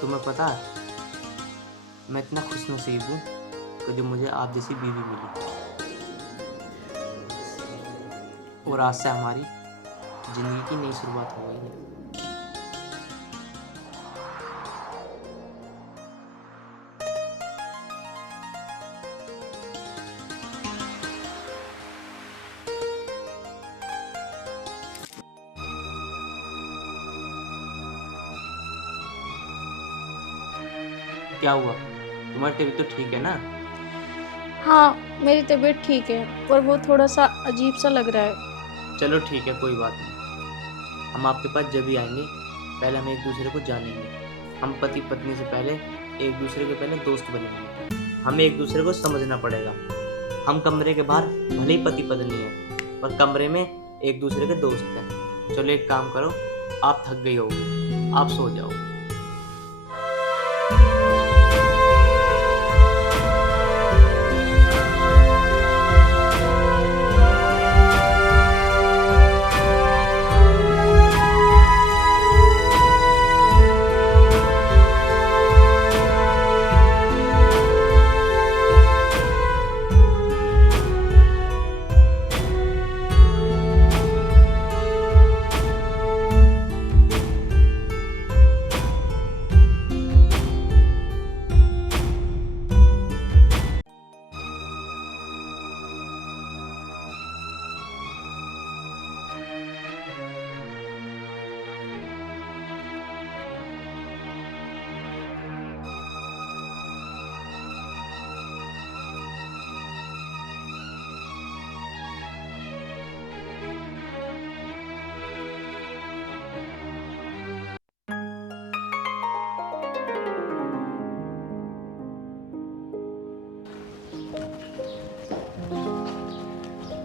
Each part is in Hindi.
तुम्हें पता है, मैं इतना खुश नसीब हूँ कि जो मुझे आप जैसी बीवी मिली, और आज से हमारी ज़िंदगी की नई शुरुआत हो गई है। क्या हुआ, तुम्हारी तबीयत तो ठीक है ना? हाँ, मेरी तबीयत ठीक है, पर वो थोड़ा सा अजीब सा लग रहा है। चलो ठीक है, कोई बात नहीं। हम आपके पास जब भी आएंगे, पहले हम एक दूसरे को जानेंगे। हम पति पत्नी से पहले एक दूसरे के पहले दोस्त बनेंगे। हमें एक दूसरे को समझना पड़ेगा। हम कमरे के बाहर भले ही पति पत्नी है, पर कमरे में एक दूसरे के दोस्त हैं। चलो एक काम करो, आप थक गई होगी, आप सो जाओ।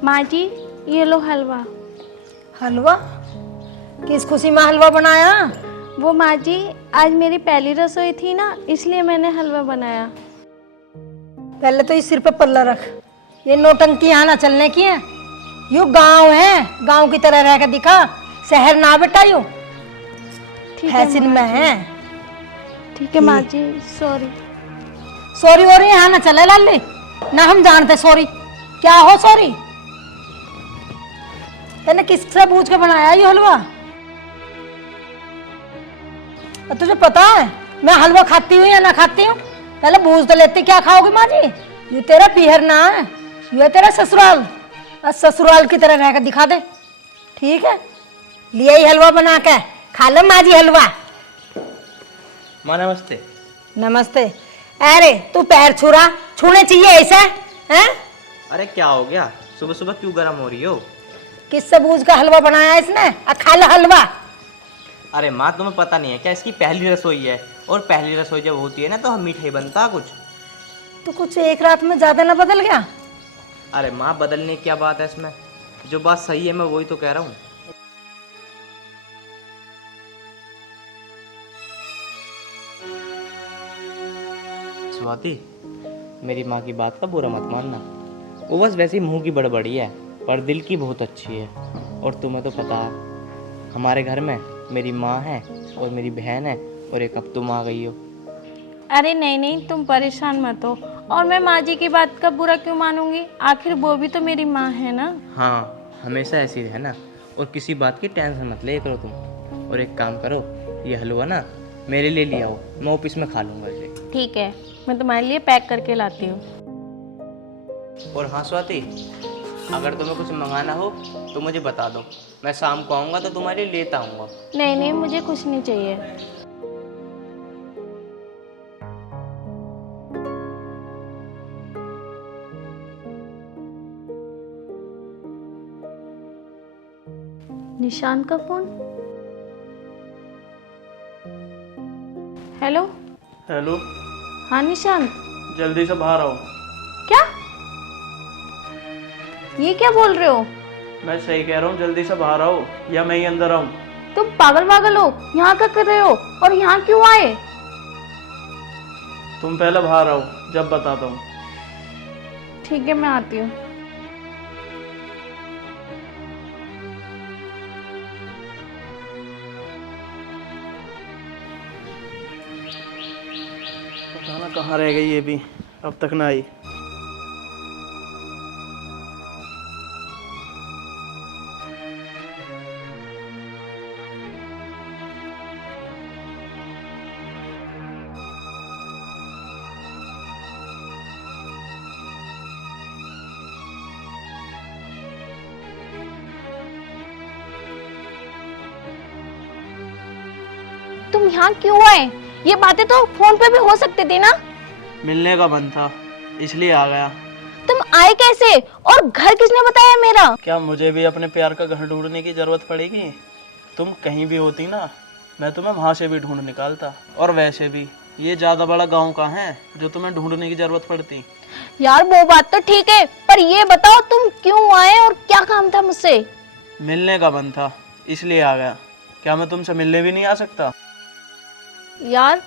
माँ जी, ये लो हलवा। हलवा? किस खुशी में हलवा बनाया? वो माँ जी, आज मेरी पहली रसोई थी ना, इसलिए मैंने हलवा बनाया। पहले तो इस सिर पे पल्ला रख। ये नौटंकी यहाँ ना चलने की है। यू गांव है, गांव की तरह रह के दिखा। शहर ना बेटा, यू ठीक है फैशन माँ में जी। है। ठीक है माँ जी, सॉरी। सॉरी हो रही यहाँ ना चले लाली, ना हम जानते सॉरी क्या हो। सॉरी तूने किससे पूछ के बनाया ये हलवा? और तुझे पता है मैं हलवा खाती हूँ या ना खाती हूँ? पहले पूछ तो लेती क्या खाओगी माँ जी। ये तेरा पीहर ना है, ये तेरा ससुराल। और ससुराल की तरह रहकर दिखा दे, ठीक है? लिए ही हलवा बना के खा लो माँ जी हलवा। माँ नमस्ते। नमस्ते। अरे तू पैर छुरा, छूने चाहिए ऐसा है? अरे क्या हो गया, सुबह सुबह क्यों गर्म हो रही हो? किससे बूझ का हलवा बनाया इसने? खा लो हलवा। अरे माँ, तुम्हें पता नहीं है क्या, इसकी पहली रसोई है, और पहली रसोई जब होती है ना तो हम मीठा ही बनता कुछ। तो कुछ एक रात में ज्यादा ना बदल गया? अरे माँ, बदलने की क्या बात है इसमें? जो बात सही है मैं वही तो कह रहा हूँ। स्वाति, मेरी माँ की बात का बुरा मत मानना। वो बस वैसे ही मुंह की बड़बड़ी है, पर दिल की बहुत अच्छी है। और तुम्हें तो पता है, हमारे घर में मेरी माँ है और मेरी बहन है, और एक अब तुम आ गई हो। अरे नहीं नहीं, तुम परेशान मत हो। और मैं माँ जी की बात का बुरा क्यों मानूंगी? आखिर वो भी तो मेरी माँ है ना। हाँ, हमेशा ऐसी है ना, और किसी बात की टेंशन मत ले करो तुम। और एक काम करो, ये हलवा ना मेरे लिए ले आओ, मैं ऑफिस में खा लूँगा इसे। ठीक है, मैं तुम्हारे लिए पैक करके लाती हूँ। और हाँ स्वाति, अगर तुम्हें कुछ मंगाना हो तो मुझे बता दो, मैं शाम को आऊँगा तो तुम्हारे लिए लेता आऊँगा। नहीं नहीं, मुझे कुछ नहीं चाहिए। निशांत का फोन। हेलो। हेलो। हाँ निशांत। जल्दी से बाहर आओ। क्या? ये क्या बोल रहे हो? मैं सही कह रहा हूँ, जल्दी से बाहर आओ या मैं ही अंदर आऊँ। तुम पागल पागल हो? यहाँ क्या कर रहे हो और यहाँ क्यों आए? तुम पहले बाहर आओ, जब बताता हूँ। ठीक है, मैं आती हूँ। कहाँ रह गई ये भी, अब तक ना आई। तुम यहाँ क्यों आए? ये बातें तो फोन पे भी हो सकती थी ना। मिलने का मन था इसलिए आ गया। तुम आए कैसे और घर किसने बताया मेरा? क्या मुझे भी अपने प्यार का घर ढूंढने की जरूरत पड़ेगी? तुम कहीं भी होती ना, मैं तुम्हें वहां से भी ढूंढ निकालता। और वैसे भी ये ज्यादा बड़ा गांव कहाँ है जो तुम्हें ढूंढने की जरूरत पड़ती। यार वो बात तो ठीक है, पर ये बताओ तुम क्यों आए और क्या काम था मुझसे? मिलने का मन था इसलिए आ गया। क्या मैं तुमसे मिलने भी नहीं आ सकता? यार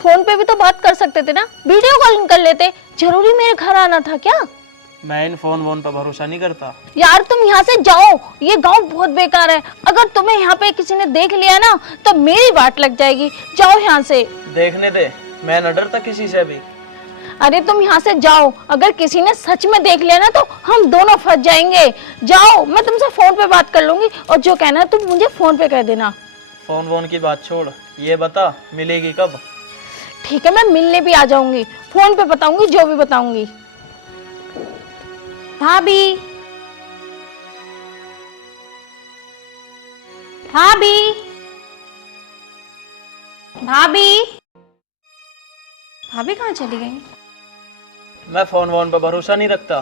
फोन पे भी तो बात कर सकते थे ना, वीडियो कॉलिंग कर लेते। जरूरी मेरे घर आना था क्या? मैं इन फोन वोन पर भरोसा नहीं करता। यार तुम यहाँ से जाओ, ये गांव बहुत बेकार है। अगर तुम्हें यहाँ पे किसी ने देख लिया ना तो मेरी बात लग जाएगी। जाओ यहाँ से। देखने दे, मैं न डरता किसी से भी। अरे तुम यहाँ से जाओ, अगर किसी ने सच में देख लिया ना तो हम दोनों फंस जाएंगे। जाओ, मैं तुमसे फोन पे बात कर लूंगी और जो कहना है तुम मुझे फोन पे कह देना। फोन वोन की बात छोड़, ये बता मिलेगी कब? ठीक है, मैं मिलने भी आ जाऊंगी, फोन पे बताऊंगी जो भी बताऊंगी। भाभी, भाभी, भाभी, भाभी कहाँ चली गई? मैं फोन वोन पर भरोसा नहीं रखता।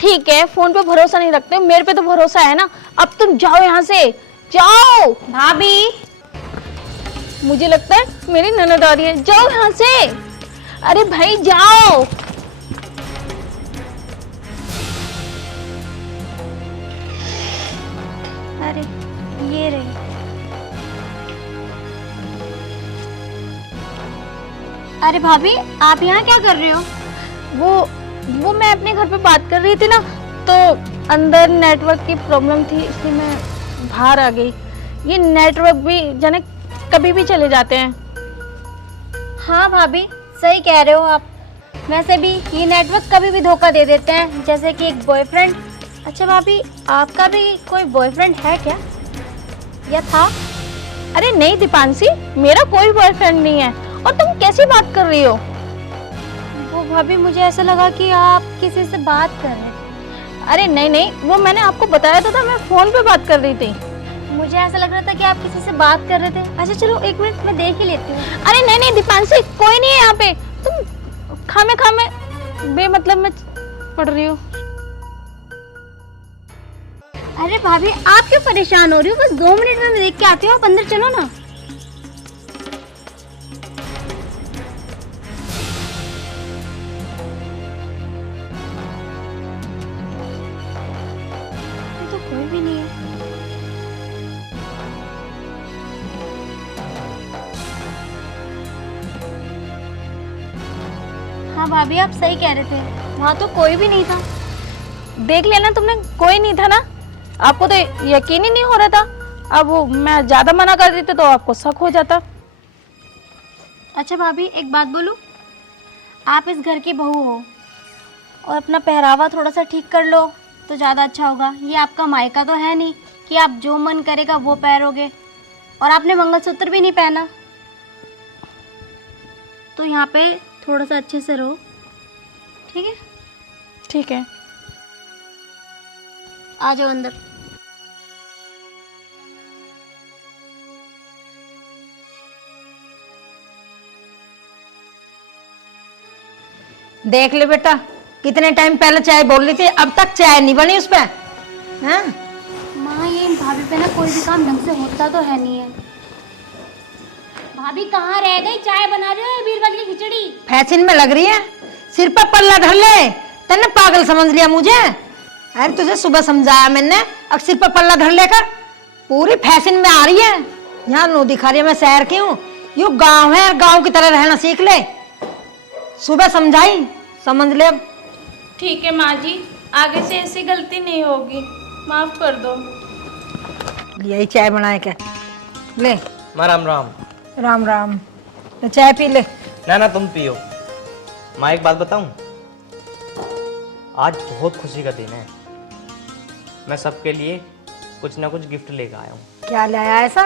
ठीक है, फोन पे भरोसा नहीं रखते, मेरे पे तो भरोसा है ना। अब तुम जाओ यहाँ से, जाओ। भाभी, मुझे लगता है मेरी ननद आ रही है। जाओ यहाँ से। अरे भाई जाओ। अरे ये रही। अरे भाभी, आप यहाँ क्या कर रहे हो? वो मैं अपने घर पे बात कर रही थी ना, तो अंदर नेटवर्क की प्रॉब्लम थी इसलिए मैं बाहर आ गई। ये नेटवर्क भी जाने कभी भी चले जाते हैं। हाँ भाभी, सही कह रहे हो आप। वैसे भी ये नेटवर्क कभी भी धोखा दे देते हैं, जैसे कि एक बॉयफ्रेंड। अच्छा भाभी, आपका भी कोई बॉयफ्रेंड है क्या, या था? अरे नहीं दीपांशी, मेरा कोई बॉयफ्रेंड नहीं है। और तुम कैसी बात कर रही हो? वो भाभी, मुझे ऐसा लगा कि आप किसी से बात कर रहे हैं। अरे नहीं नहीं, वो मैंने आपको बताया तो था, मैं फोन पे बात कर रही थी। मुझे ऐसा लग रहा था कि आप किसी से बात कर रहे थे। अच्छा चलो, एक मिनट मैं देख ही लेती हूँ। अरे नहीं नहीं दीपांशी, कोई नहीं है यहाँ पे। तुम खामे खामे बेमतलब में पढ़ रही हो। अरे भाभी, आप क्यों परेशान हो रही हो? बस 2 मिनट में मैं देख के आती हूँ, आप अंदर चलो ना। ये तो कोई भी नहीं है। हाँ भाभी, आप सही कह रहे थे, वहाँ तो कोई भी नहीं था। देख लिया ना तुमने, कोई नहीं था ना। आपको तो यकीन ही नहीं हो रहा था। अब वो मैं ज्यादा मना कर देती तो आपको शक हो जाता। अच्छा भाभी, एक बात बोलूं? आप इस घर की बहू हो और अपना पहरावा थोड़ा सा ठीक कर लो तो ज़्यादा अच्छा होगा। ये आपका मायका तो है नहीं कि आप जो मन करेगा वो पहनोगे। और आपने मंगलसूत्र भी नहीं पहना, तो यहाँ पे थोड़ा सा अच्छे से रहो, ठीक है? ठीक है, आ जाओ अंदर। देख ले बेटा, कितने टाइम पहले चाय बोल रही थी, अब तक चाय नहीं बनी उस पे। हाँ? माँ, ये भाभी पे ना कोई भी काम ढंग से होता तो है नहीं है। भाभी कहाँ रह गई? चाय बना रही हो बीरबल की खिचड़ी? फैशन में लग रही है, सिर पर पल्ला धर ले। तन्ने पागल समझ लिया मुझे? अरे तुझे सुबह समझाया मैंने, अब सिर पर पल्ला धर लेकर पूरी फैशन में आ रही है। यहाँ नो दिखा रही है मैं शहर की हूँ, यू गाँव है, गाँव की तरह रहना सीख ले। सुबह समझाई, समझ ले अब। ठीक है माँ जी, आगे से ऐसी गलती नहीं होगी, माफ कर दो। यही चाय बनाए क्या? ले। माँ राम राम। राम राम। तो चाय पी ले। ना ना तुम पियो। माँ एक बात बताऊं, आज बहुत खुशी का दिन है। मैं सबके लिए कुछ ना कुछ गिफ्ट लेकर आया हूँ। क्या लाया ऐसा?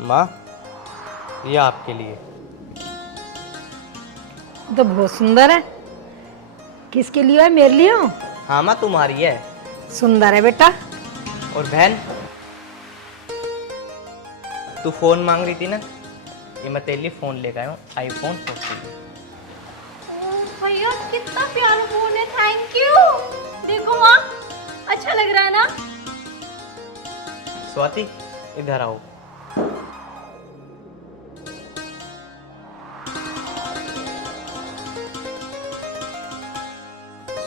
माँ ये आपके लिए। तो बहुत सुंदर है। किसके लिए है? मेरे लिए हो? हाँ माँ तुम्हारी है। सुंदर है बेटा। और बहन, तू फोन मांग रही थी ना, ये मैं तेरे लिए फोन लेकर आया हूँ, आईफोन 14। भैया कितना प्यारा फोन है, थैंक यू। देखो माँ, अच्छा लग रहा है ना? स्वाति इधर आओ।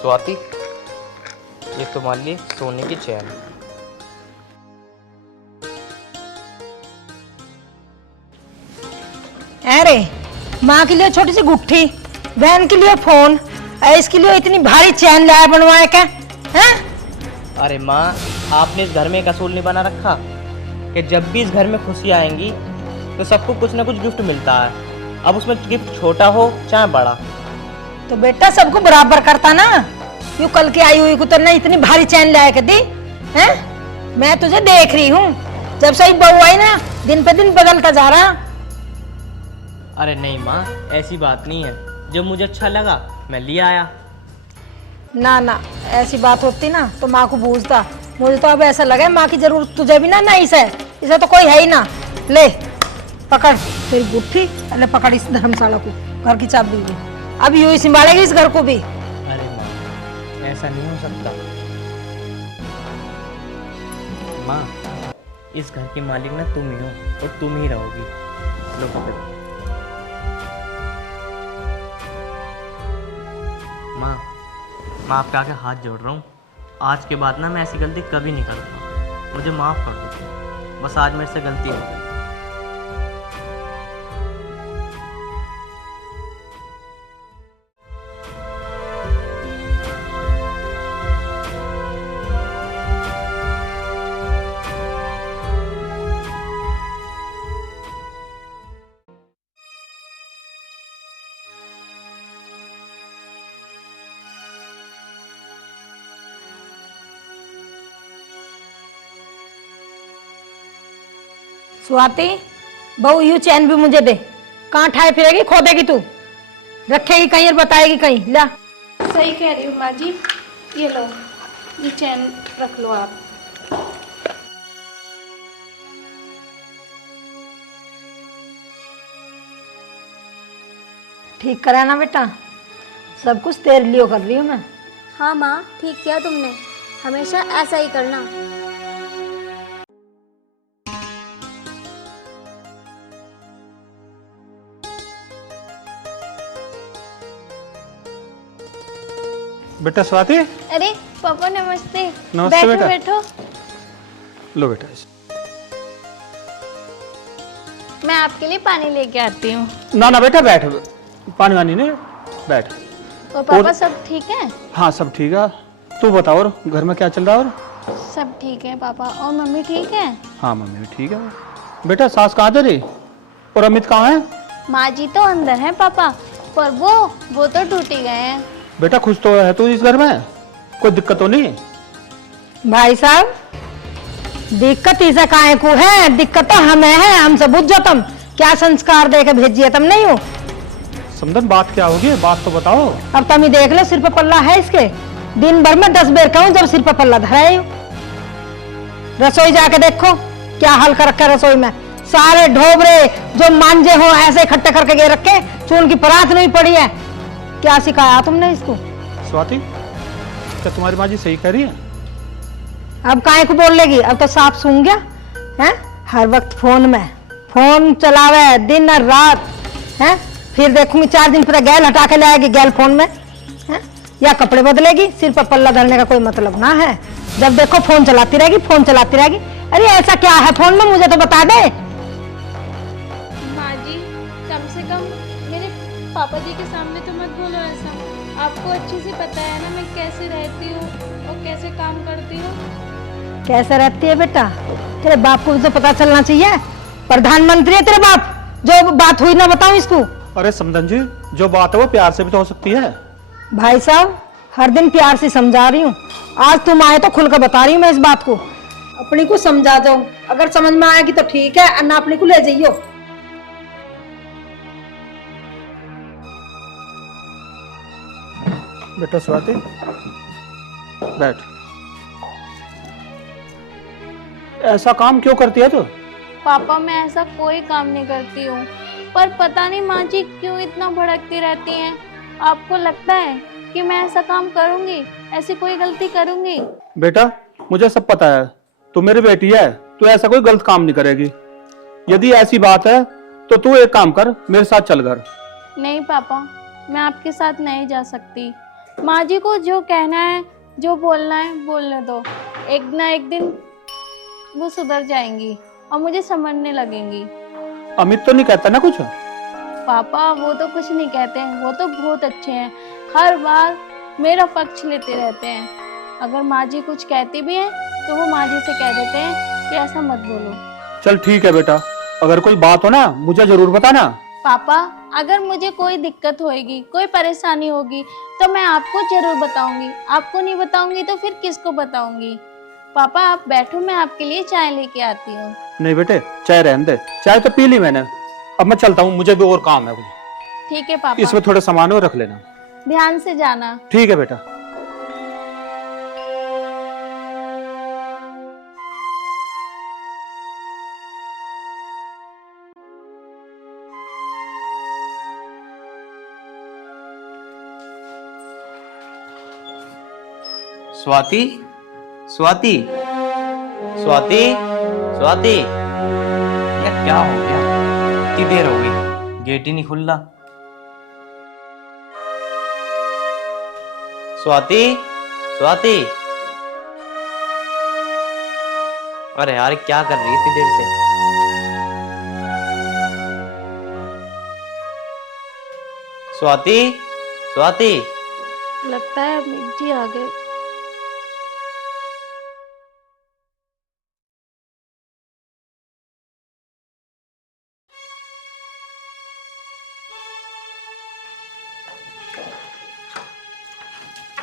स्वाति ये तुम्हारे लिए सोने की चैन है। अरे माँ के लिए छोटी सी गुट्ठी, बहन के लिए फोन, और इसके लिए इतनी भारी चैन लाया बनवाया क्या है? अरे माँ, आपने इस घर में एक असूल नहीं बना रखा कि जब भी इस घर में खुशी आएंगी तो सबको कुछ ना कुछ गिफ्ट मिलता है। अब उसमें गिफ्ट छोटा हो चाहे बड़ा। तो बेटा सबको बराबर करता ना। यू कल की आई हुई को तो नहीं इतनी भारी चैन लाया के दी है? मैं तुझे देख रही हूँ, जब से ही बहू आई ना दिन पे दिन बदलता जा रहा। अरे नहीं माँ, ऐसी बात नहीं है, जब मुझे अच्छा लगा मैं ले आया। ना ना, ऐसी बात होती ना तो माँ को पूछता। मुझे तो अब ऐसा लगा माँ की जरूरत तुझे भी ना इसे इसे तो कोई है ही ना। ले पकड़ तेरी गुट्ठी, अरे पकड़ इस धर्मशाला को, घर की चाबी भी। अब यूं ही संभालेगी इस घर को भी। अरे माँ ऐसा नहीं हो सकता। माँ इस घर की मालिक ना तुम ही हो और तुम ही रहोगी। लो पकड़। माँ मैं आपके आगे हाथ जोड़ रहा हूँ, आज के बाद ना मैं ऐसी गलती कभी नहीं करूँगा। मुझे माफ़ कर दो, बस आज मेरे से गलती हो गई। स्वाति बहू यू चैन भी मुझे दे। कहाँ ठाए फिरेगी, खो देगी तू, रखेगी कहीं और बताएगी कहीं। ला सही कह रही हूँ माँ जी, ये लो, ये चैन रख लो आप। ठीक करा ना बेटा, सब कुछ तेरे लिए कर रही हूँ मैं। हाँ माँ, ठीक किया तुमने, हमेशा ऐसा ही करना। बेटा स्वाति, अरे पापा नमस्ते। नमस्ते बैठो बेटा। बैठो। लो बेटा। मैं आपके लिए पानी लेके आती हूँ। ना ना बेटा बैठ, पानी वानी नहीं, बैठ। और पापा और- सब ठीक है? हाँ सब ठीक है। तू बताओ और घर में क्या चल रहा है? और सब ठीक है पापा। और मम्मी ठीक है? हाँ मम्मी भी ठीक है। बेटा सास कहाँ तेरी और अमित कहाँ है? माँ जी तो अंदर है पापा, पर वो तो टूटी गए हैं। बेटा खुश तो है तू इस घर में, कोई दिक्कत तो नहीं? भाई साहब दिक्कत इसे काहे को है? दिक्कत तो हमें है, हमसे बुझ जो तुम। क्या संस्कार दे के भेजिए तुम नहीं हो? समझन बात क्या होगी, बात तो बताओ। अब तुम ही देख लो, सिर पे पल्ला है इसके। दिन भर में 10 बेर कहूँ जब सिर पे पल्ला धराए हो। रसोई जाके देखो क्या हाल कर रखा है रसोई में। सारे ढोबरे जो मांझे हो ऐसे इकट्ठे करके गे रखे, चून की परात नहीं पड़ी है। क्या सिखाया तुमने इसको? स्वाति क्या तुम्हारी माँ जी सही कह रही है? अब काहे को बोल लेगी? अब तो साफ सूंघ गया है। हर वक्त फोन में, फोन चलावे दिन और रात है। फिर देखूंगी 4 दिन पूरा गैल हटा के लाएगी गैल फोन में है? या कपड़े बदलेगी। सिर पर पल्ला धरने का कोई मतलब ना है। जब देखो फोन चलाती रहेगी, फोन चलाती रहेगी। अरे ऐसा क्या है फोन में, मुझे तो बता दे। माँ जी कम से कम मेरे पापा जी के सामने तो मत बोलो ऐसा। आपको अच्छे से पता है ना मैं कैसे रहती हूँ और कैसे काम करती हूँ। कैसे रहती है बेटा? तेरे बाप को भी तो पता चलना चाहिए, प्रधानमंत्री है तेरे बाप, जो बात हुई ना बताऊं इसको। अरे समधन जी, जो बात है वो प्यार से भी तो हो सकती है। भाई साहब हर दिन प्यार से समझा रही हूँ, आज तुम आए तो खुलकर बता रही हूँ मैं इस बात को। अपनी को समझा दो, अगर समझ में आएगी तो ठीक है, अन्ना अपनी को ले जाइयो। बेटा स्वाति, बैठ। ऐसा काम क्यों करती है तू? पापा मैं ऐसा कोई काम नहीं करती हूँ, पर पता नहीं माँ जी क्यों इतना भड़कती रहती हैं। आपको लगता है कि मैं ऐसा काम करूँगी, ऐसी कोई गलती करूँगी? बेटा मुझे सब पता है, तू मेरी बेटी है, तू ऐसा कोई गलत काम नहीं करेगी। यदि ऐसी बात है तो तू एक काम कर, मेरे साथ चल घर। नहीं पापा, मैं आपके साथ नहीं जा सकती। माँ जी को जो कहना है, जो बोलना है बोलने दो। एक ना एक दिन वो सुधर जाएंगी और मुझे समझने लगेंगी। अमित तो नहीं कहता ना कुछ? पापा वो तो कुछ नहीं कहते हैं, वो तो बहुत अच्छे हैं, हर बार मेरा पक्ष लेते रहते हैं। अगर माँ जी कुछ कहती भी हैं तो वो माँ जी से कह देते हैं कि ऐसा मत बोलो। चल ठीक है बेटा, अगर कोई बात हो ना मुझे जरूर बताना। पापा अगर मुझे कोई दिक्कत होएगी, कोई परेशानी होगी तो मैं आपको जरूर बताऊंगी। आपको नहीं बताऊंगी तो फिर किसको बताऊंगी? पापा आप बैठो, मैं आपके लिए चाय लेके आती हूँ। नहीं बेटे, चाय रहने दे, चाय तो पी ली मैंने, अब मैं चलता हूँ, मुझे भी और काम है। ठीक है पापा, इसमें थोड़े सामान और रख लेना। ध्यान से जाना। ठीक है बेटा। स्वाति, स्वाति, स्वाति, स्वाति, यार क्या हो गया? कितनी देर हो गई, गेट ही नहीं खुल रहा। स्वाति, स्वाति, अरे यार क्या कर रही है इतनी देर से? स्वाति, स्वाति, लगता है अमित जी आ गए।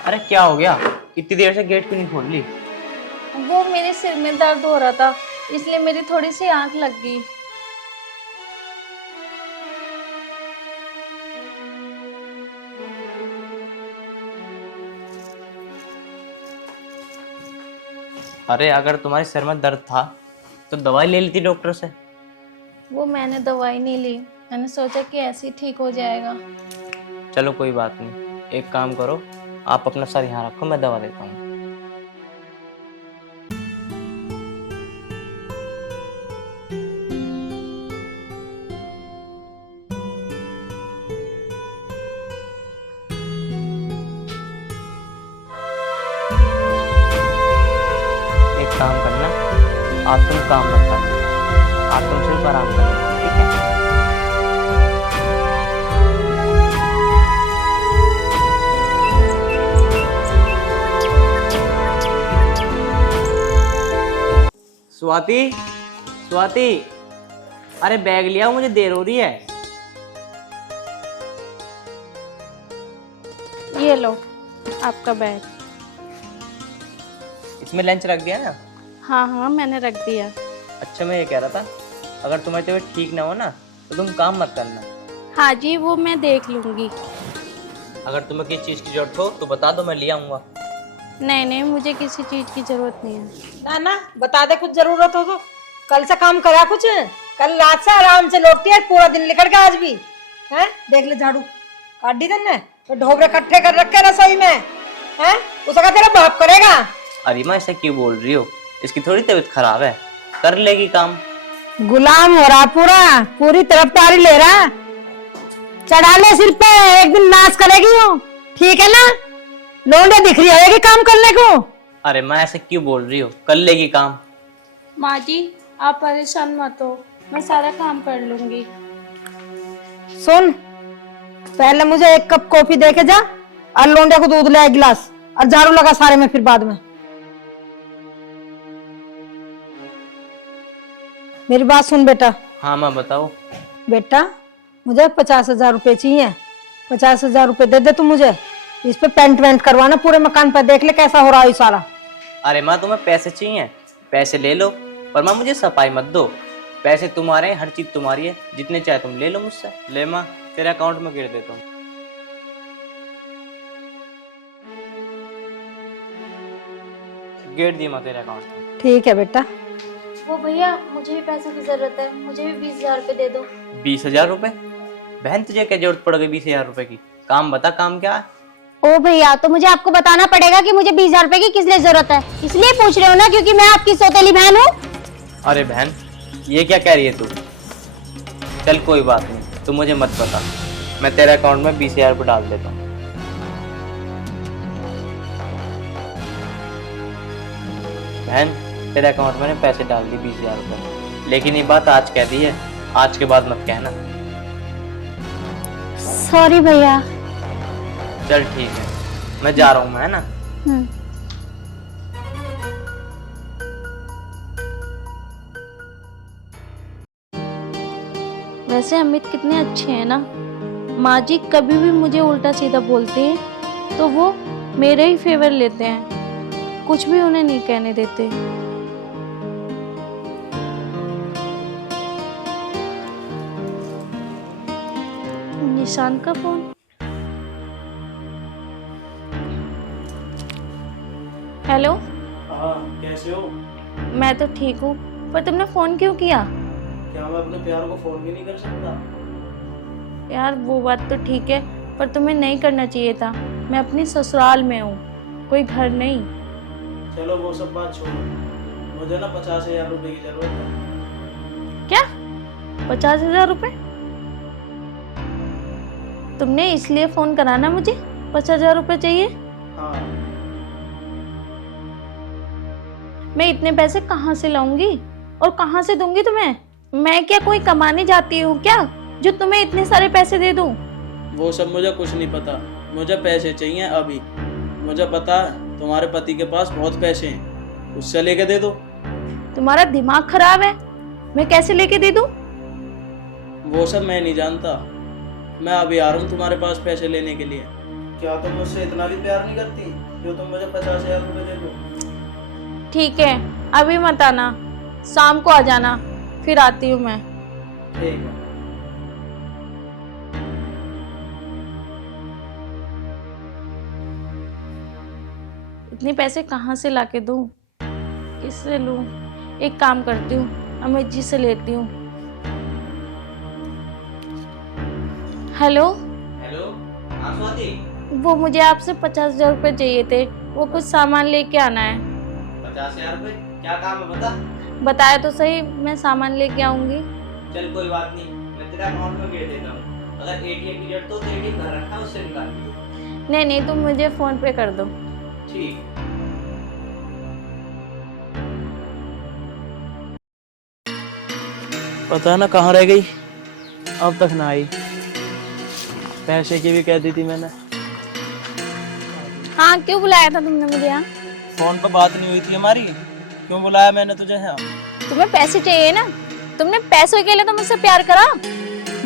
अरे क्या हो गया, इतनी देर से गेट क्यों नहीं खोल ली? वो मेरे सिर में दर्द हो रहा था, इसलिए मेरी थोड़ी सी आंख लग गई। अरे अगर तुम्हारे सिर में दर्द था तो दवाई ले लेती डॉक्टर से। वो मैंने दवाई नहीं ली, मैंने सोचा कि ऐसे ही ठीक हो जाएगा। चलो कोई बात नहीं, एक काम करो, आप अपना सर यहाँ रखो, मैं दवा देता हूँ। एक काम करना, आप तुम काम मत करना, आप तुम सिर्फ आराम करना, ठीक है? स्वाति, स्वाति, अरे बैग लिया, मुझे देर हो रही है। ये लो आपका बैग। इसमें लंच रख दिया ना? हाँ हाँ मैंने रख दिया। अच्छा मैं ये कह रहा था, अगर तुम्हारी तबीयत ठीक ना हो ना तो तुम काम मत करना। हाँ जी वो मैं देख लूँगी। अगर तुम्हें किसी चीज़ की जरूरत हो तो बता दो, मैं ले आऊँगा। नहीं नहीं मुझे किसी चीज़ की ज़रूरत नहीं है। ना ना बता दे, कुछ जरूरत हो तो। कल से काम करा कुछ, कल रात से आराम से लौटती है, पूरा दिन निकल गया आज भी। हैं देख ले, झाड़ू काट दी तन्ने, तो ढोबरे इकट्ठे कर रखे रसोई में। हैं उसका तेरा बाप करेगा। अरे माँ ऐसा क्यों बोल रही हो, इसकी थोड़ी तबीयत खराब है, कर लेगी काम। गुलाम हो रहा, पूरा पूरी तरफदारी ले रहा, चढ़ा ले सिर पे, एक दिन नाश करेगी वो, ठीक है ना? लौंडे दिख रही है काम करने को। अरे माँ ऐसे क्यों बोल रही हो, कर लेगी काम। माँ जी आप परेशान मत हो, मैं सारा काम कर लूँगी। सुन, पहले मुझे एक कप कॉफी दे के जा, और लौंडे को दूध ले एक गिलास, और झाड़ू लगा सारे में, फिर बाद में। मेरी बात सुन बेटा। हाँ माँ बताओ। बेटा मुझे 50,000 रुपये चाहिए। 50,000 रुपये दे दे तू मुझे। इस पे पेंट वेंट करवाना पूरे मकान पर, देख ले कैसा हो रहा है ये सारा। अरे माँ तुम्हें पैसे चाहिए, पैसे ले लो, पर माँ मुझे सफाई मत दो। पैसे तुम्हारे हैं, हर चीज तुम्हारी है, जितने चाहे तुम ले लो मुझसे। ले माँ, तेरे अकाउंट में गिर देता हूँ। गिर दी माँ तेरे अकाउंट में। ठीक है बेटा। वो भैया मुझे भी पैसों की जरूरत है, मुझे भी 20,000 रुपये दे दो। 20,000 रुपए? बहन तुझे क्या जरूरत पड़ गई 20,000 रुपए की? काम बता, काम क्या है? ओ भैया, तो मुझे आपको बताना पड़ेगा कि मुझे 20,000 रुपये की किस लिए जरूरत है। इसलिए पूछ रहे हो ना क्योंकि मैं आपकी सौतेली बहन हूँ। अरे बहन ये क्या कह रही है तू? चल कोई बात नहीं, तू मुझे मत बता, मैं तेरे अकाउंट में 20,000 रुपये डाल देता हूँ। बहन तेरे अकाउंट में पैसे डाल दी 20,000 रुपये, लेकिन ये बात आज कह दी है, आज के बाद मत कहना। सॉरी भैया। चल ठीक है, मैं जा रहा हूँ, है ना? वैसे अमित कितने अच्छे हैं ना। माँ जी कभी भी मुझे उल्टा सीधा बोलते हैं तो वो मेरे ही फेवर लेते हैं, कुछ भी उन्हें नहीं कहने देते। निशान का फोन। हेलो। हाँ कैसे हो? मैं तो ठीक हूँ, पर तुमने फोन क्यों किया? क्या मैं अपने प्यार को फोन भी नहीं कर सकता? यार वो बात तो ठीक है, पर तुम्हें नहीं करना चाहिए था। मैं अपनी ससुराल में हूँ, कोई घर नहीं। चलो वो सब बात छोड़ो, मुझे ना 50,000 रुपए की जरूरत है। क्या? 50,000 रुपए? तुमने इसलिए फोन करा ना मुझे? 50,000 रुपए चाहिए? हाँ। मैं इतने पैसे कहाँ से लाऊंगी और कहाँ से दूंगी तुम्हें? मैं क्या कोई कमाने जाती हूँ क्या जो तुम्हें इतने सारे पैसे दे दूं? वो सब मुझे कुछ नहीं पता, मुझे पैसे चाहिए अभी। मुझे पता है तुम्हारे पति के पास बहुत पैसे हैं, उससे लेके दे दो। तुम्हारा दिमाग खराब है, मैं कैसे लेके दे दूं? वो सब मैं नहीं जानता, मैं अभी आ रहा हूँ तुम्हारे पास पैसे लेने के लिए। क्या तुम मुझसे इतना भी प्यार नहीं करती जो तुम मुझे 50,000 रुपए दे दो? ठीक है, अभी मत आना, शाम को आ जाना, फिर आती हूँ मैं। ठीक है। इतने पैसे कहाँ से लाके दूं? किससे लूं? एक काम करती हूँ, अमित जी से लेती हूँ। हेलो। हेलो, हाँ स्वाति। वो मुझे आपसे 50,000 रुपये चाहिए थे, वो कुछ सामान लेके आना है। 50,000 रुपये? क्या काम है बता? बताया तो सही, मैं सामान लेके आऊंगी। चल कोई बात नहीं, मैं तेरा अकाउंट में गिर देता हूँ। अगर एटीएम की जरूरत हो तो एटीएम घर रखा है, उससे निकाल लियो। नहीं नहीं, तुम मुझे फोन पे कर दो। ठीक। पता ना कहाँ रह गई, अब तक ना आई। पैसे की भी कह दी थी मैंने। हाँ, क्यों बुलाया था तुमने मुझे यहाँ? फोन पर बात नहीं हुई थी हमारी, क्यों बुलाया मैंने तुझे यहाँ? तुम्हें पैसे चाहिए ना? तुमने पैसों के लिए तो मुझसे प्यार करा।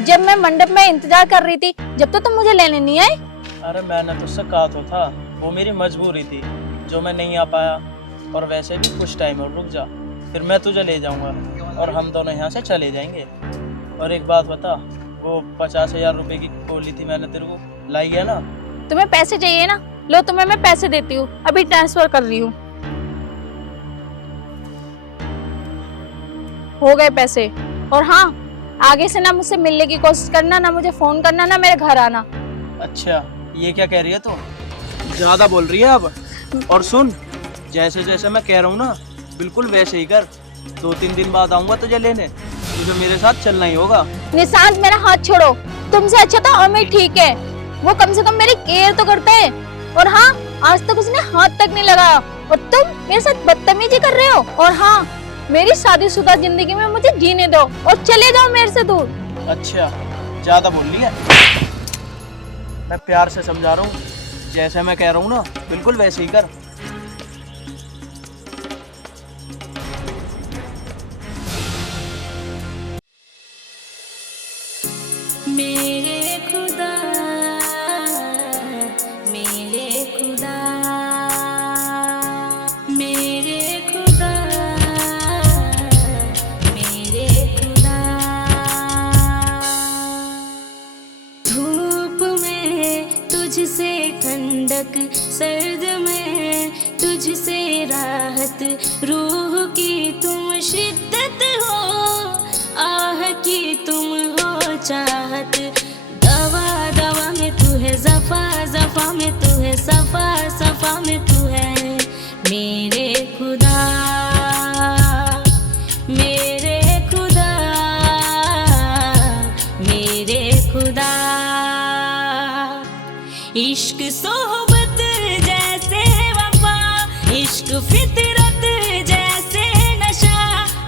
जब मैं मंडप में इंतजार कर रही थी, जब तो तुम मुझे लेने नहीं आए। अरे मैंने तुझसे कहा तो था, वो मेरी मजबूरी थी जो मैं नहीं आ पाया। और वैसे भी कुछ टाइम और रुक जा, फिर मैं तुझे ले जाऊंगा और हम दोनों यहाँ से चले जाएंगे। और एक बात बता, वो 50,000 रुपए की गोली थी मैंने तेरे को लाई है ना? तुम्हें पैसे चाहिए ना? लो तुम्हें मैं पैसे देती हूँ, अभी ट्रांसफर कर रही हूँ। हो गए पैसे। और हाँ, आगे से ना मुझसे मिलने की कोशिश करना, ना मुझे फोन करना, ना मेरे घर आना। अच्छा, ये क्या कह रही है तू? ज्यादा बोल रही है अब। और सुन, जैसे जैसे मैं कह रहा हूँ ना, बिल्कुल वैसे ही कर। 2-3 दिन बाद आऊंगा तुझे लेने, तुझे मेरे साथ चलना ही होगा। निशांत, मेरा हाथ छोड़ो। तुमसे अच्छा तो अमित ठीक है, वो कम से कम मेरी केयर तो करते हैं। और हाँ, आज तक उसने हाथ तक नहीं लगाया, और तुम मेरे साथ बदतमीजी कर रहे हो। और हाँ, मेरी शादीशुदा जिंदगी में मुझे जीने दो और चले जाओ मेरे से दूर। अच्छा, ज्यादा बोल रही है। मैं प्यार से समझा रहा हूँ, जैसे मैं कह रहा हूँ ना, बिल्कुल वैसे ही कर। तुझसे ठंडक सर्द में, तुझसे राहत रूह की तुम शिद्दत हो, आह की तुम हो चाहत, दवा दवा में तू है, जफा जफा में तू है, सफा सफा में तू है मेरे खुदा, मेरे खुदा, मेरे खुदा। इश्क सोहबत जैसे वफा, इश्क फितरत जैसे नशा,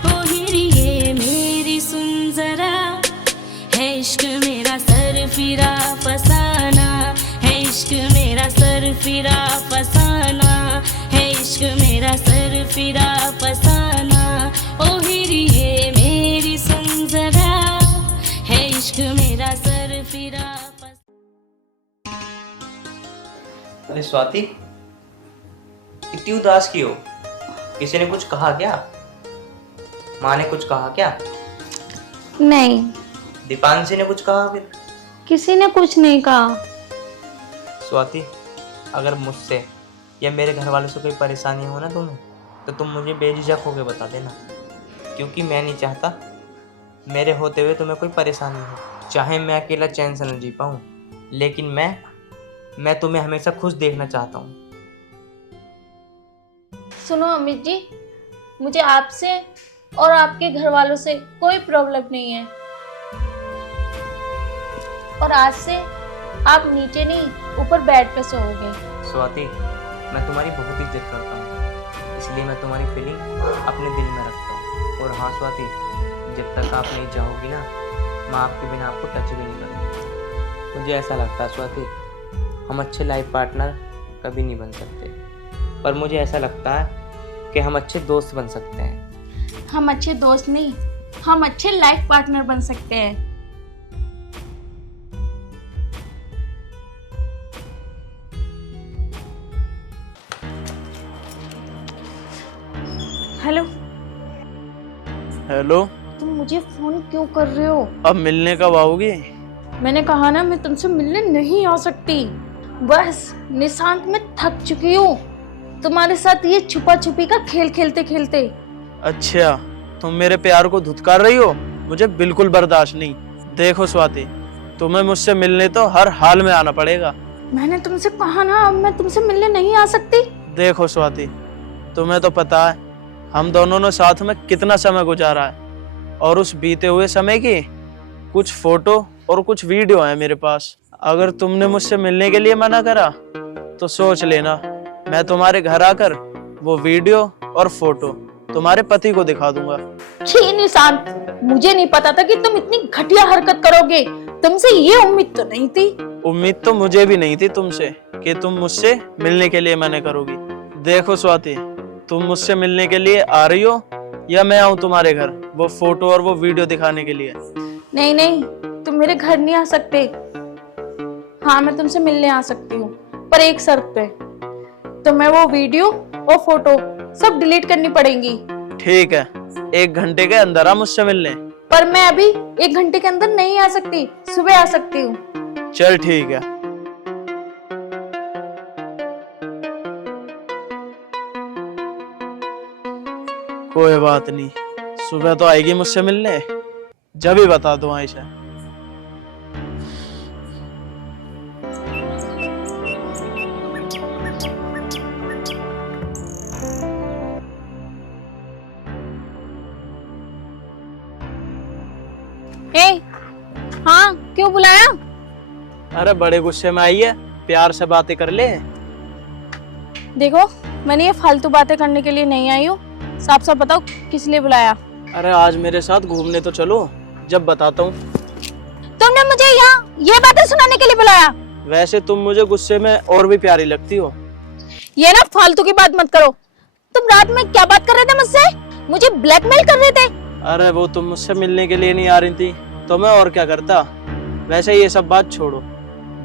हो हिरिए मेरी सुन जरा, है इश्क मेरा सर फिरा फसाना, है इश्क मेरा सर फिरा फसाना, है इश्क मेरा सर फिरा फसाना, ओ हिरिए मेरी सुन जरा, है इश्क मेरा सर फिरा फसाना। अरे स्वाति, इतनी उदास क्यों? किसी ने कुछ कहा क्या? माँ ने कुछ कहा क्या? नहीं, दीपांशी ने कुछ कहा फिर? किसी ने कुछ नहीं कहा। स्वाति, अगर मुझसे या मेरे घर वालों से कोई परेशानी हो ना तुम्हें, तो तुम मुझे बेझिझक होकर बता देना, क्योंकि मैं नहीं चाहता मेरे होते हुए तुम्हें कोई परेशानी हो। चाहे मैं अकेला चैन से न जी पाऊँ, लेकिन मैं तुम्हें हमेशा खुश देखना चाहता हूँ। सुनो अमित जी, मुझे आपसे और आपके घर वालों से कोई प्रॉब्लम नहीं है, और आज से आप नीचे नहीं ऊपर बेड पे सोओगे। स्वाति, मैं तुम्हारी बहुत इज्जत करता हूँ, इसलिए मैं तुम्हारी फीलिंग अपने दिल में रखता हूँ। और हाँ स्वाति, जब तक आप नहीं चाहोगी ना, मैं आपके बिना आपको टच भी नहीं करूँगी। मुझे ऐसा लगता है स्वाति, हम अच्छे लाइफ पार्टनर कभी नहीं बन सकते, पर मुझे ऐसा लगता है कि हम अच्छे दोस्त बन सकते हैं। हम अच्छे दोस्त नहीं, हम अच्छे लाइफ पार्टनर बन सकते हैं। हेलो, हेलो, तुम मुझे फोन क्यों कर रहे हो? अब मिलने कब आओगी? मैंने कहा ना, मैं तुमसे मिलने नहीं आ सकती। बस निशांत, मैं थक चुकी हूँ तुम्हारे साथ ये छुपा छुपी का खेल खेलते खेलते। अच्छा, तुम मेरे प्यार को धुतकार रही हो? मुझे बिल्कुल बर्दाश्त नहीं। देखो स्वाति, तुम्हें मुझसे मिलने तो हर हाल में आना पड़ेगा। मैंने तुमसे कहा ना, अब मैं तुमसे मिलने नहीं आ सकती। देखो स्वाति, तुम्हें तो पता है हम दोनों ने साथ में कितना समय गुजारा है, और उस बीते हुए समय की कुछ फोटो और कुछ वीडियो है मेरे पास। अगर तुमने मुझसे मिलने के लिए मना करा तो सोच लेना, मैं तुम्हारे घर आकर वो वीडियो और फोटो तुम्हारे पति को दिखा दूंगा। छी निशांत, मुझे नहीं पता था कि तुम इतनी घटिया हरकत करोगे। तुमसे ये उम्मीद तो नहीं थी। उम्मीद तो मुझे भी नहीं थी तुमसे कि तुम मुझसे मिलने के लिए मना करोगी। देखो स्वाति, तुम मुझसे मिलने के लिए आ रही हो या मैं आऊं तुम्हारे घर वो फोटो और वो वीडियो दिखाने के लिए? नहीं नहीं, तुम मेरे घर नहीं आ सकते। हाँ, मैं तुमसे मिलने आ सकती हूँ, पर एक शर्त पे। तुम्हें वो वीडियो और फोटो सब डिलीट करनी पड़ेंगी। ठीक है, 1 घंटे के अंदर आ मुझसे मिलने। पर मैं अभी 1 घंटे के अंदर नहीं आ सकती, सुबह आ सकती हूँ। चल ठीक है। कोई बात नहीं, सुबह तो आएगी मुझसे मिलने, जब ही बता दो आयशा। हाँ, क्यों बुलाया? अरे बड़े गुस्से में आई है, प्यार से बातें कर ले। देखो, मैंने ये फालतू बातें करने के लिए नहीं आई हूँ। साफ साफ बताओ किस लिए बुलाया? अरे आज मेरे साथ घूमने तो चलो, जब बताता हूँ। तुमने मुझे यहाँ ये बातें सुनाने के लिए बुलाया? वैसे तुम मुझे गुस्से में और भी प्यारी लगती हो। ये ना फालतू की बात मत करो। तुम रात में क्या बात कर रहे थे मुझसे? मुझे ब्लैकमेल कर रहे थे? अरे वो तुम मुझसे मिलने के लिए नहीं आ रही थी तो मैं और क्या करता। वैसे ये सब बात छोड़ो,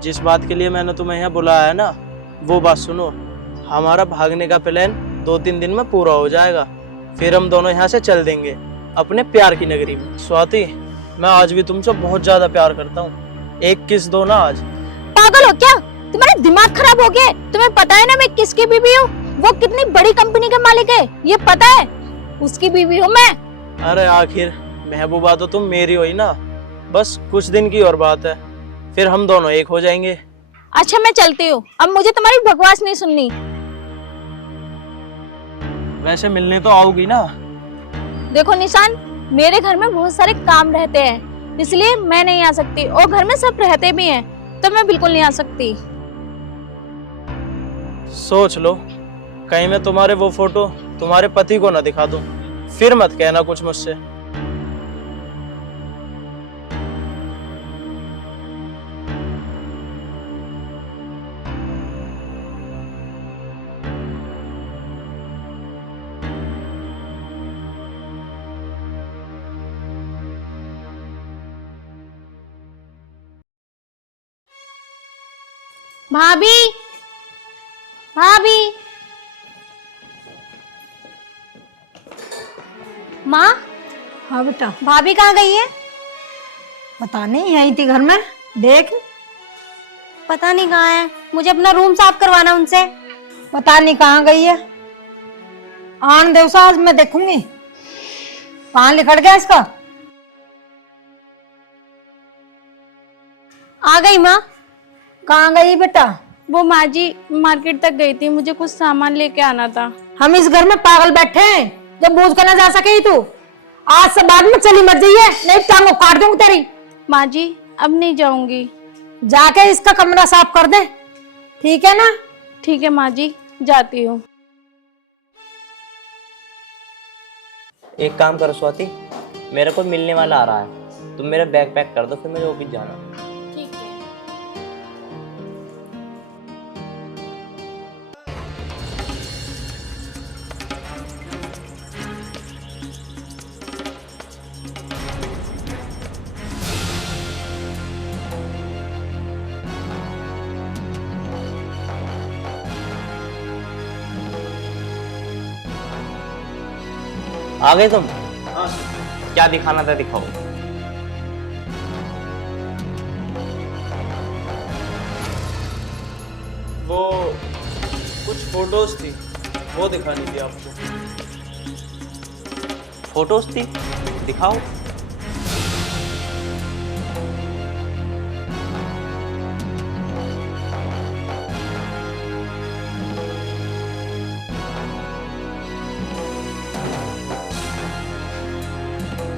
जिस बात के लिए मैंने तुम्हें यहाँ बुलाया है ना, वो बात सुनो। हमारा भागने का प्लान 2-3 दिन में पूरा हो जाएगा, फिर हम दोनों यहाँ से चल देंगे अपने प्यार की नगरी में। स्वाति, मैं आज भी तुमसे बहुत ज्यादा प्यार करता हूँ, एक किस दो ना आज। पागल हो क्या? तुम्हारा दिमाग खराब हो गया है? तुम्हें पता है ना मैं किसकी बीवी हूँ? वो कितनी बड़ी कंपनी के मालिक है, ये पता है? उसकी बीवी हूँ मैं। अरे आखिर महबूबा तो तुम मेरी हो ही ना, बस कुछ दिन की और बात है, फिर हम दोनों एक हो जाएंगे। अच्छा मैं चलती हूँ, अब मुझे तुम्हारी बकवास नहीं सुननी। वैसे मिलने तो आओगी ना? देखो निशान, मेरे घर में बहुत सारे काम रहते हैं, इसलिए मैं नहीं आ सकती, और घर में सब रहते भी हैं, तो मैं बिल्कुल नहीं आ सकती। सोच लो, कहीं मैं तुम्हारे वो फोटो तुम्हारे पति को ना दिखा दूं, फिर मत कहना कुछ मुझसे। भाभी, भाभी, माँ, हाँ बेटा, भाभी कहाँ गई है? पता नहीं, यहीं थी घर में। देख, पता नहीं कहाँ है, मुझे अपना रूम साफ करवाना उनसे। पता नहीं कहाँ गई है। आन दे उसे, आज मैं देखूंगी कहाँ लिखट गया इसका। आ गई माँ। कहाँ गई बेटा? वो माँ जी मार्केट तक गई थी, मुझे कुछ सामान लेके आना था। हम इस घर में पागल बैठे हैं, जब बूझ कर ना जा सके ही तू। आज से बाद में चली मत जाइए, नहीं टांगों काट दूंगी तेरी। माँ जी अब नहीं जाऊंगी। जाके इसका कमरा साफ कर दे, ठीक है ना? ठीक है माँ जी, जाती हूँ। एक काम करो स्वाति, मेरे को मिलने वाला आ रहा है, तुम मेरा बैग पैक कर दो, फिर मुझे ऑफिस जाना। ठीक है। आ गए तुम? हाँ। क्या दिखाना था दिखाओ। वो कुछ फोटोज थी, वो दिखानी थी आपको। फोटोज थी, दिखाओ।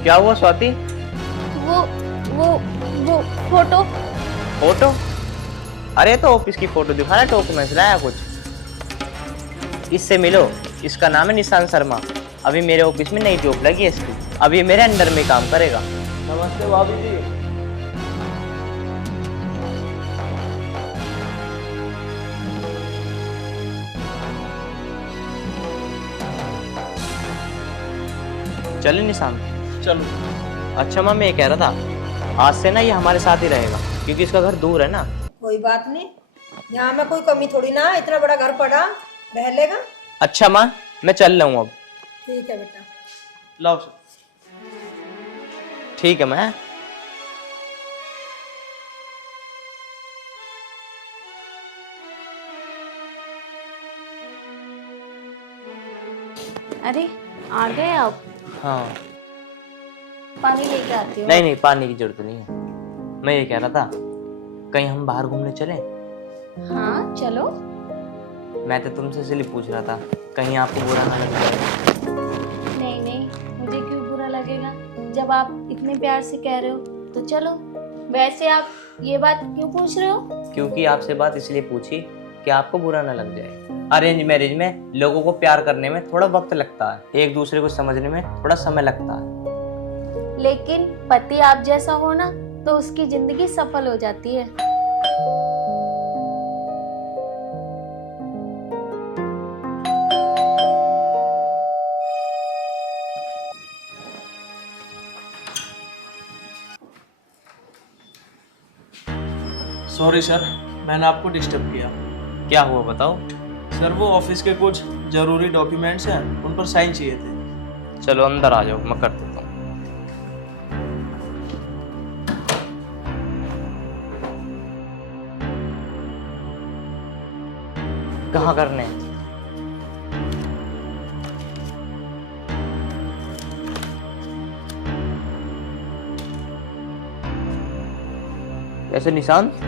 क्या हुआ स्वाति? वो वो फोटो। फोटो? अरे तो ऑफिस की फोटो दिखाना, डॉक्यूमेंट्स लाया कुछ। इससे मिलो, इसका नाम है निशान शर्मा, अभी मेरे ऑफिस में नई जॉब लगी है इसकी, अब ये मेरे अंडर में काम करेगा। नमस्ते भाभी जी। चले निशान? चलो। अच्छा मैं ये कह रहा था, आज से ना ये हमारे साथ ही रहेगा, क्योंकि इसका घर दूर है ना। कोई बात नहीं, यहाँ में कोई कमी थोड़ी ना, इतना बड़ा घर पड़ा, रह लेगा। अच्छा माँ, मैं चल रहा हूँ अब। ठीक है बेटा। लाओ सर। ठीक है मैं। अरे आ गए आप? हाँ। पानी लेके आती हूँ। नहीं नहीं, पानी की जरूरत नहीं है। मैं ये कह रहा था, कहीं हम बाहर घूमने चलें? हाँ चलो। मैं तो तुमसे इसलिए पूछ रहा था, कहीं आपको बुरा ना लगे। नहीं नहीं, मुझे क्यों बुरा लगेगा, जब आप इतने प्यार से कह रहे हो तो चलो। वैसे आप ये बात क्यों पूछ रहे हो? क्योंकि आपसे बात इसलिए पूछी कि आपको बुरा ना लग जाए। अरेंज मैरिज में लोगों को प्यार करने में थोड़ा वक्त लगता है, एक दूसरे को समझने में थोड़ा समय लगता है। लेकिन पति आप जैसा हो ना, तो उसकी जिंदगी सफल हो जाती है। सॉरी सर, मैंने आपको डिस्टर्ब किया। क्या हुआ बताओ। सर वो ऑफिस के कुछ जरूरी डॉक्यूमेंट्स हैं, उन पर साइन चाहिए थे। चलो अंदर आ जाओ, मैं कर देता हूँ। कहाँ करने हैं? वैसे निशांत,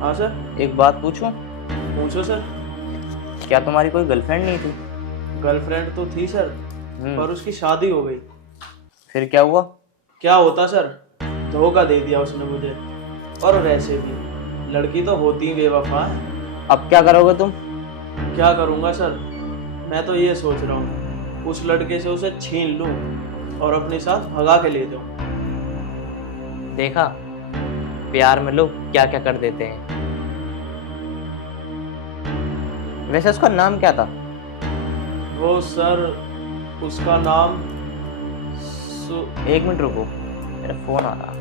हाँ सर। एक बात पूछूं? पूछो सर। क्या तुम्हारी कोई गर्लफ्रेंड नहीं थी? गर्लफ्रेंड तो थी सर, पर उसकी शादी हो गई। फिर क्या हुआ? क्या होता सर, धोखा दे दिया उसने मुझे। और वैसे भी लड़की तो होती ही बेवफा है। अब क्या करोगे तुम? क्या करूँगा सर, मैं तो ये सोच रहा हूँ उस लड़के से उसे छीन लूँ और अपने साथ भगा के ले जाऊँ। देखा, प्यार में लोग क्या क्या कर देते हैं। वैसे उसका नाम क्या था? वो सर, उसका नाम एक मिनट रुको, मेरा फोन आ रहा है।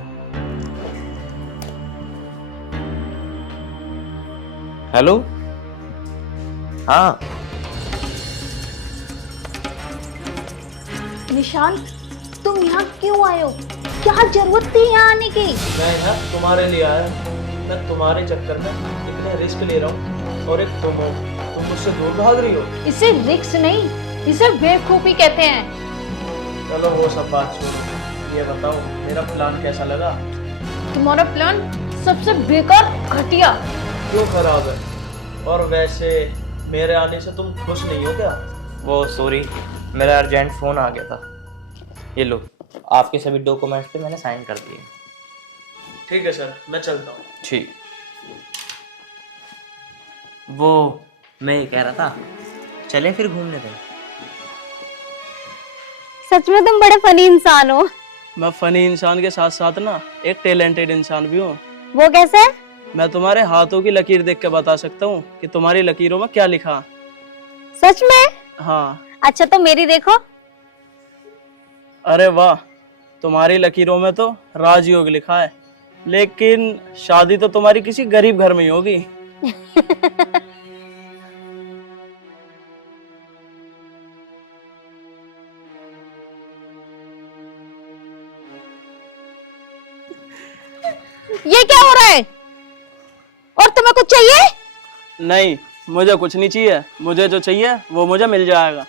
हेलो, हाँ। निशांत, तुम यहाँ क्यों आए हो? क्या जरूरत थी यहाँ आने की? मैं यहाँ तुम्हारे लिए आया। मैं तुम्हारे चक्कर में इतने रिस्क ले रहा हूँ और एक तुम हो, तुम मुझसे दूर भाग रही हो। इसे रिक्स नहीं, इसे बेवकूफी कहते हैं। चलो वो सब बात छोड़ो, ये बताओ मेरा प्लान कैसा लगा? तुम्हारा प्लान सबसे बेकार, घटिया। क्यों खराब है? और वैसे मेरे आने से तुम खुश नहीं हो क्या? वो सॉरी, मेरा अर्जेंट फोन आ गया था। ये लो, आपके सभी डॉक्यूमेंट्स पे मैंने साइन कर दिए। ठीक है सर, मैं चलता हूँ। ठीक। वो मैं ये कह रहा था, चलें फिर घूमने कहीं? सच में तुम बड़े फनी इंसान हो। मैं फनी इंसान के साथ साथ ना एक टैलेंटेड इंसान भी हूँ। वो कैसे? मैं तुम्हारे हाथों की लकीर देख के बता सकता हूँ कि तुम्हारी लकीरों में क्या लिखा। सच में? हाँ। अच्छा तो मेरी देखो। अरे वाह, तुम्हारी लकीरों में तो राजयोग लिखा है, लेकिन शादी तो तुम्हारी किसी गरीब घर में ही होगी। ये क्या हो रहा है? और तुम्हें कुछ चाहिए? नहीं, मुझे कुछ नहीं चाहिए। मुझे जो चाहिए वो मुझे मिल जाएगा।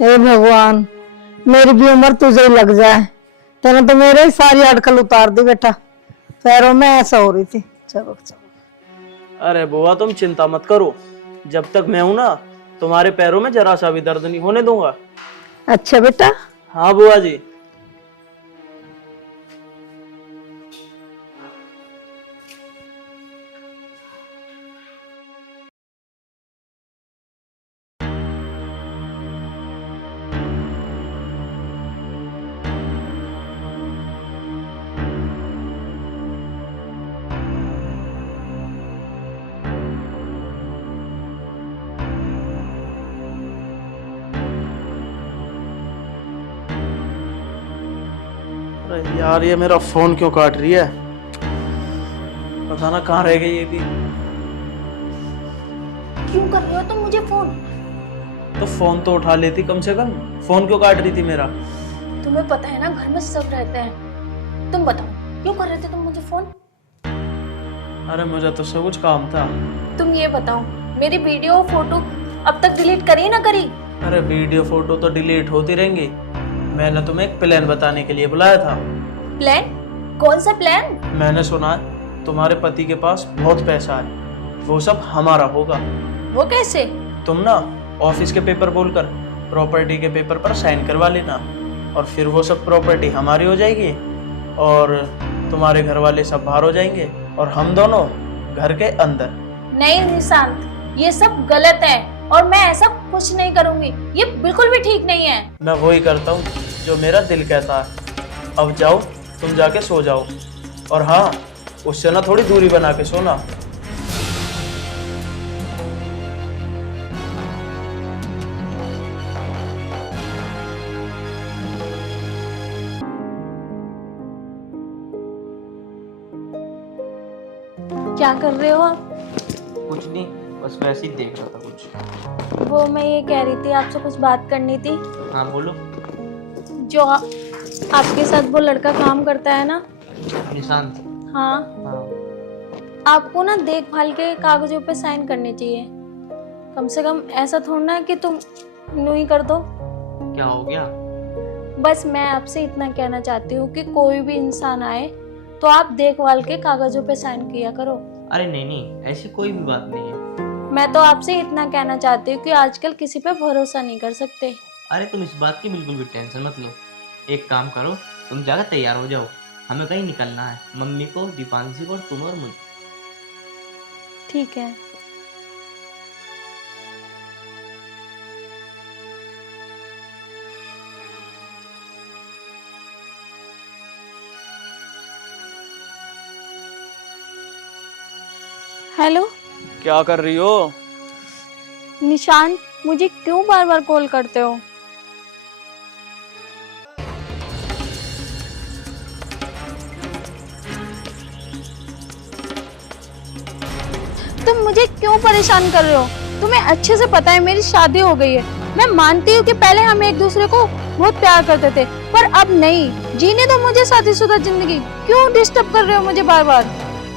हे भगवान, मेरी भी उम्र तुझे ही लग जाए। तेने तो मेरे ही सारी अटकल उतार दी बेटा। पैरों में ऐसा हो रही थी। चलो चलो। अरे बुआ, तुम चिंता मत करो, जब तक मैं हूं ना तुम्हारे पैरों में जरा सा भी दर्द नहीं होने दूंगा। अच्छा बेटा। हाँ बुआ जी। अरे यार, ये मेरा फोन क्यों काट रही है? पता ना कहाँ रह गई ये भी। क्यों कर रहे हो तुम मुझे फोन? तो फोन तो उठा लेती कम से कम, फोन क्यों काट रही थी मेरा? तुम्हें पता है ना घर में सब रहते हैं। तुम बताओ क्यों कर रहे थे तुम मुझे फोन? अरे मुझे तो सब कुछ काम था। तुम ये बताओ मेरी वीडियो फोटो अब तक डिलीट करी ना करी? अरे वीडियो फोटो तो डिलीट होती रहेंगी। मैंने तुम्हें एक प्लान बताने के लिए बुलाया था। प्लान? कौन सा प्लान? मैंने सुना है तुम्हारे पति के पास बहुत पैसा है, वो सब हमारा होगा। वो कैसे? तुम ना ऑफिस के पेपर बोलकर प्रॉपर्टी के पेपर पर साइन करवा लेना, और फिर वो सब प्रॉपर्टी हमारी हो जाएगी और तुम्हारे घर वाले सब बाहर हो जाएंगे और हम दोनों घर के अंदर। नहीं निशांत, ये सब गलत है और मैं ऐसा कुछ नहीं करूंगी। ये बिल्कुल भी ठीक नहीं है। मैं वही करता हूँ जो मेरा दिल कहता है। अब जाओ, तुम जाके सो जाओ, और हाँ, उससे ना थोड़ी दूरी बना के सोना। क्या कर रहे हो आप? कुछ नहीं, बस वैसे ही देख रहा था कुछ। वो मैं ये कह रही थी, आपसे कुछ बात करनी थी। हाँ बोलो। जो आपके साथ वो लड़का काम करता है ना, निशांत। हाँ, हाँ। आपको ना देखभाल के कागजों पे साइन करने चाहिए। कम से कम ऐसा थोड़ा ना कि तुम यूं ही कर दो। क्या हो गया? बस मैं आपसे इतना कहना चाहती हूँ कि कोई भी इंसान आए तो आप देखभाल के कागजों पे साइन किया करो। अरे नहीं नहीं, ऐसी कोई भी बात नहीं है। मैं तो आपसे इतना कहना चाहती हूँ कि आजकल किसी पे भरोसा नहीं कर सकते। अरे तुम इस बात की बिल्कुल भी टेंशन मत लो। एक काम करो, तुम जाकर तैयार हो जाओ, हमें कहीं निकलना है। मम्मी को, दीपांशी को और तुम और मुझे। ठीक है। हेलो क्या कर रही हो? निशांत, मुझे क्यों बार बार कॉल करते हो? तुम मुझे क्यों परेशान कर रहे हो? तुम्हें अच्छे से पता है मेरी शादी हो गई है। मैं मानती हूँ कि पहले हम एक दूसरे को बहुत प्यार करते थे, पर अब नहीं। जीने दो मुझे शादीशुदा जिंदगी। क्यों डिस्टर्ब कर रहे हो मुझे बार बार?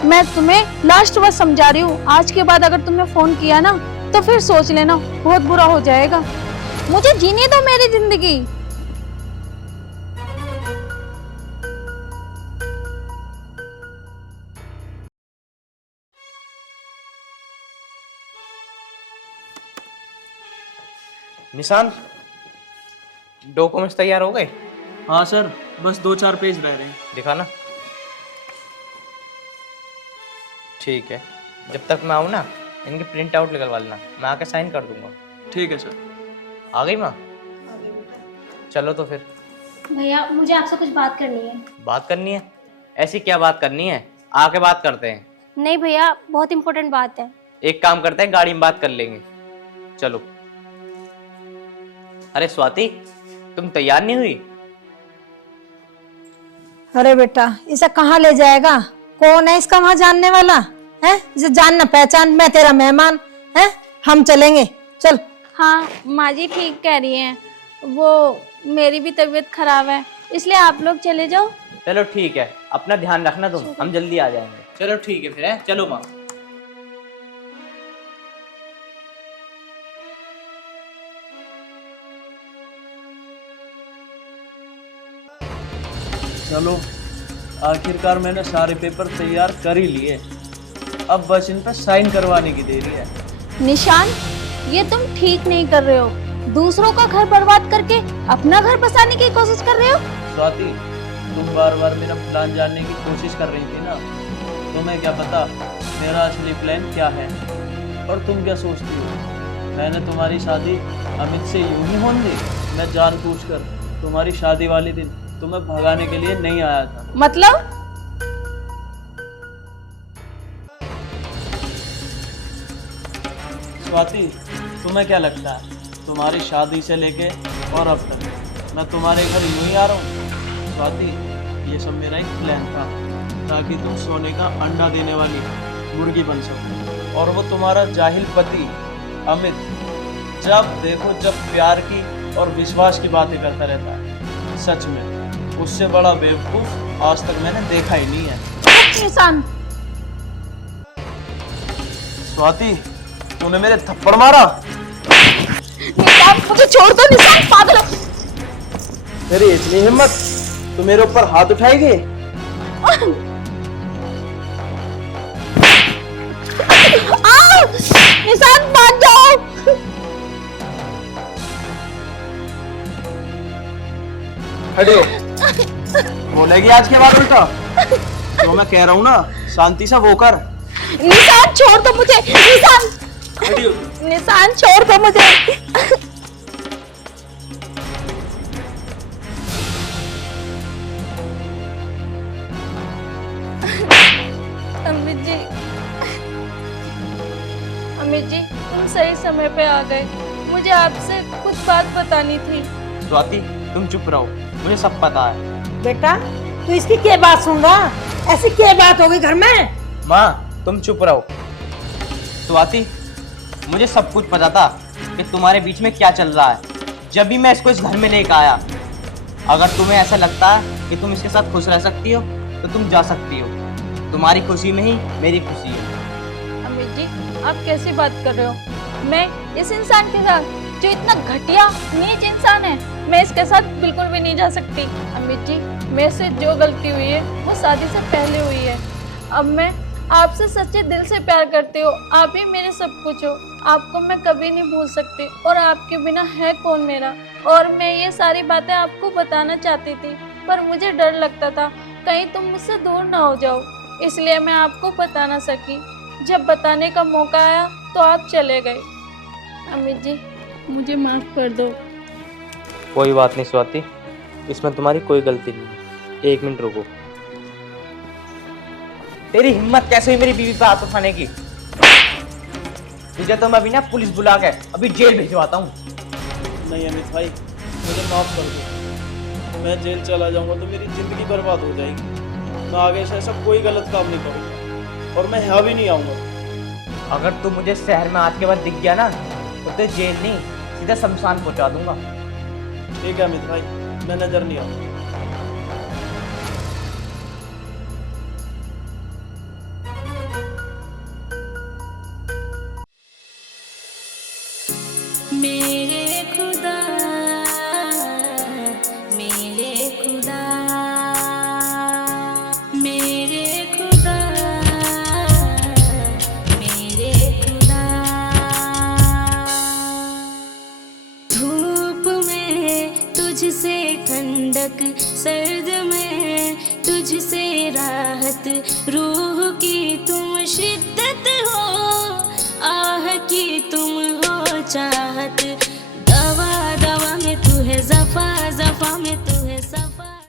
मैं तुम्हें लास्ट बार समझा रही हूँ, आज के बाद अगर तुमने फोन किया ना तो फिर सोच लेना, बहुत बुरा हो जाएगा। मुझे जीने दो मेरी जिंदगी। निशांत, डॉक्यूमेंट्स तैयार हो गए? हाँ सर, बस 2-4 पेज रह रहे हैं। दिखाना। ठीक है, जब तक मैं आऊँ ना, इनकी प्रिंट आउट निकलवा लेना, मैं आके साइन कर दूंगा। ठीक है सर। आ गई माँ? चलो तो फिर। भैया मुझे आपसे कुछ बात करनी है। बात करनी है? ऐसी क्या बात करनी है? आके बात करते हैं। नहीं भैया, बहुत इंपॉर्टेंट बात है। एक काम करते हैं, गाड़ी में बात कर लेंगे। चलो। अरे स्वाति, तुम तैयार नहीं हुई? अरे बेटा, इसे कहाँ ले जाएगा? कौन है इसका वहां जानने वाला है? इसे जानना पहचान, मैं तेरा मेहमान है, हम चलेंगे, चल। हाँ माँ जी ठीक कह रही हैं, वो मेरी भी तबीयत खराब है, इसलिए आप लोग चले जाओ। चलो ठीक है, अपना ध्यान रखना तुम, हम जल्दी आ जाएंगे। चलो ठीक है फिर, चलो माँ। चलो, आखिरकार मैंने सारे पेपर तैयार कर ही लिए। अब बस इन पर साइन करवाने की देरी है। निशान, ये तुम ठीक नहीं कर रहे हो। दूसरों का घर बर्बाद करके अपना घर बसाने की कोशिश कर रहे हो। स्वाति, तुम बार बार मेरा प्लान जानने की कोशिश कर रही थी ना। तुम्हें क्या पता मेरा असली प्लान क्या है? और तुम क्या सोचती हो मैंने तुम्हारी शादी अमित से यूं ही होने दी? मैं जानबूझकर तुम्हारी शादी वाले दिन तुम्हें भगाने के लिए नहीं आया था। मतलब? स्वाति, तुम्हें क्या लगता है तुम्हारी शादी से लेके और अब तक मैं तुम्हारे घर यूं ही आ रहा हूँ? स्वाति, ये सब मेरा एक प्लान था ताकि तुम सोने का अंडा देने वाली मुर्गी बन सको। और वो तुम्हारा जाहिल पति अमित जब देखो जब प्यार की और विश्वास की बातें करता रहता है। सच में उससे बड़ा बेवकूफ आज तक मैंने देखा ही नहीं है। निशान, स्वाति, तूने मेरे थप्पड़ मारा। निशान मुझे छोड़ दो। निशान पागल हो। तेरी इतनी हिम्मत, तू मेरे ऊपर हाथ उठाएगी? निशान भाग जाओ। हटो। बोलेगी आज के बाद उल्टा? तो मैं कह रहा हूँ ना, शांति से वो कर। निशान छोड़ दो मुझे। निशान, हटियो। निशान छोड़ दो मुझे। अमित जी, अमित जी तुम सही समय पे आ गए। मुझे आपसे कुछ बात बतानी थी। स्वाति, तुम चुप रहो, मुझे सब पता है। बेटा, तू इसकी क्या बात सुन रहा? ऐसी क्या बात होगी घर में? माँ, तुम चुप रहो। स्वाति, मुझे सब कुछ पता था कि तुम्हारे बीच में क्या चल रहा है जब भी मैं इसको इस घर में लेकर आया। अगर तुम्हें ऐसा लगता है कि तुम इसके साथ खुश रह सकती हो तो तुम जा सकती हो। तुम्हारी खुशी में ही मेरी खुशी है। अमित जी, आप कैसी बात कर रहे हो? मैं इस इंसान के साथ जो इतना घटिया नीच इंसान है, मैं इसके साथ बिल्कुल भी नहीं जा सकती। अमित जी, मेरे से जो गलती हुई है वो शादी से पहले हुई है। अब मैं आपसे सच्चे दिल से प्यार करती हूँ, आप ही मेरे सब कुछ हो। आपको मैं कभी नहीं भूल सकती और आपके बिना है कौन मेरा। और मैं ये सारी बातें आपको बताना चाहती थी पर मुझे डर लगता था कहीं तुम मुझसे दूर ना हो जाओ, इसलिए मैं आपको बता ना सकी। जब बताने का मौका आया तो आप चले गए। अमित जी, मुझे माफ़ कर दो। कोई बात नहीं स्वाति, इसमें तुम्हारी कोई गलती नहीं है। 1 मिनट रुको। तेरी हिम्मत कैसे हुई मेरी बीवी पे हाथ उठाने की? तुझे तो मैं अभी ना पुलिस बुला के अभी जेल भिजवाता हूँ। नहीं अमित भाई, मुझे माफ़ कर दो। मैं जेल चला जाऊंगा तो मेरी ज़िंदगी बर्बाद हो जाएगी। मैं आगे से ऐसा कोई गलत काम नहीं करूँगा और मैं यहाँ भी नहीं आऊँगा। अगर तू मुझे शहर में आज के बाद दिख गया ना तो तुझे जेल नहीं सीधा शमशान पहुँचा दूंगा। ठीक है अमित भाई, मैं नजर नहीं आऊँगा। मेरे खुदा, मेरे खुदा, मेरे खुदा, मेरे खुदा। धूप में तुझसे ठंडक, सर्द में तुझसे राहत, रूह की तुम शिद्दत हो, आह की तुम हो चाहत।